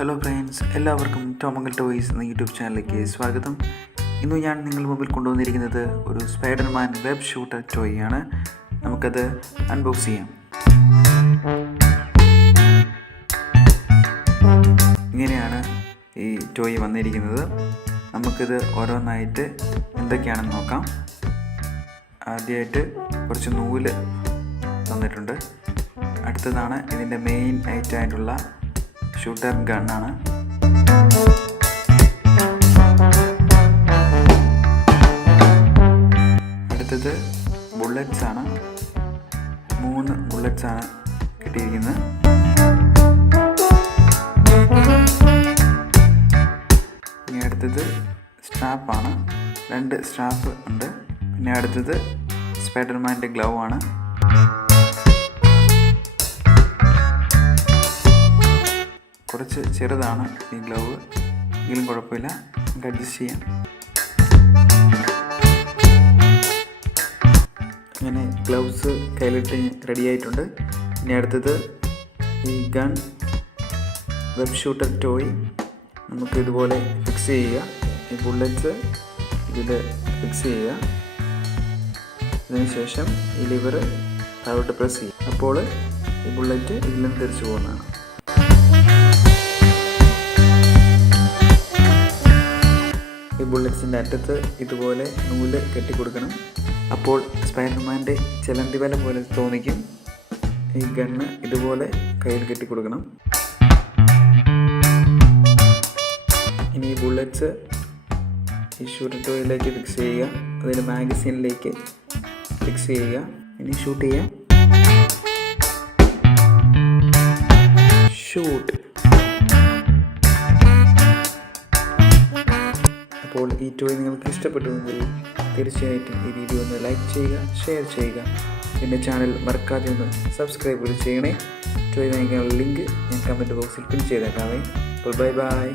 Hello friends, എല്ലാവർക്കും ടോമംഗൽ toys എന്ന YouTube ചാനലിലേക്ക് സ്വാഗതം. ഇന്ന് ഞാൻ നിങ്ങളുടെ മുമ്പിൽ കൊണ്ടുവന്നിരിക്കുന്നത് ഒരു സ്പൈഡർമാൻ വെബ് ഷൂട്ടർ ടോയ് ആണ്. നമുക്കത് അൺബോക്സ് ചെയ്യാം. ഇങ്ങനെയാണ് ഈ ടോയ് വന്നിരിക്കുന്നത്. നമുക്കിത് ഓരോന്നായിട്ട് എന്തൊക്കെയാണെന്ന് നോക്കാം. ആദ്യമായിട്ട് കുറച്ച് നൂല് തന്നിട്ടുണ്ട്. അടുത്തതാണ് ഇതിൻ്റെ മെയിൻ ഐറ്റമായിട്ടുള്ള ഷൂട്ടർ ഗണ്ണാണ്. അടുത്തത് ബുള്ളറ്റ്സ് ആണ്. 3 ബുള്ളറ്റ്സ് ആണ് കിട്ടിയിരിക്കുന്നത്. ഇനി അടുത്തത് സ്ട്രാപ്പാണ്. 2 സ്ട്രാപ്പ് ഉണ്ട്. പിന്നെ അടുത്തത് സ്പൈഡർമാൻ്റെ ഗ്ലൗ ആണ്. കുറച്ച് ചെറുതാണ് ഈ ഗ്ലൗ, എങ്കിലും കുഴപ്പമില്ല, നമുക്ക് അഡ്ജസ്റ്റ് ചെയ്യാം. ഇങ്ങനെ ഗ്ലൗസ് കയ്യിലിട്ട് റെഡി ആയിട്ടുണ്ട്. ഇനി അടുത്തത് ഈ ഗൺ വെബ് ഷൂട്ടർ ടോയ് നമുക്ക് ഇതുപോലെ ഫിക്സ് ചെയ്യുക. ഈ ബുള്ളറ്റ്സ് ഇതിൽ ഫിക്സ് ചെയ്യുക. അതിനുശേഷം ഈ ലിവർ താഴോട്ട് പ്രസ് ചെയ്യും. അപ്പോൾ ഈ ബുള്ളറ്റ് ഇതിൽ നിന്ന് തിരിച്ചു പോകുന്നതാണ്. ഈ ബുള്ളറ്റ്സിൻ്റെ അറ്റത്ത് ഇതുപോലെ നൂല് കെട്ടിക്കൊടുക്കണം. അപ്പോൾ സ്പൈഡർമാൻ്റെ ചിലന്തി വല പോലെ തോന്നിക്കും. ഈ ഗണ്ണ് ഇതുപോലെ കയ്യിൽ കെട്ടിക്കൊടുക്കണം. ഇനി ഈ ബുള്ളറ്റ്സ് ഈ ഷൂട്ടർ ടോയിലേക്ക് ഫിക്സ് ചെയ്യുക. അതിൽ മാഗസീനിലേക്ക് ഫിക്സ് ചെയ്യുക. ഇനി ഷൂട്ട് ചെയ്യാം. ഷൂട്ട്. അപ്പോൾ ഈ ടോയ് നിങ്ങൾക്ക് ഇഷ്ടപ്പെട്ടുവെങ്കിൽ തീർച്ചയായിട്ടും ഈ വീഡിയോ ഒന്ന് ലൈക്ക് ചെയ്യുക, ഷെയർ ചെയ്യുക. എൻ്റെ ചാനൽ മറക്കാതെ ഒന്ന് സബ്സ്ക്രൈബ് ചെയ്യണേ. ടോയ് വാങ്ങിക്കാനുള്ള ലിങ്ക് ഞാൻ കമൻറ്റ് ബോക്സിൽ പിൻ ചെയ്തേക്കാവേ. അപ്പോൾ ബൈ.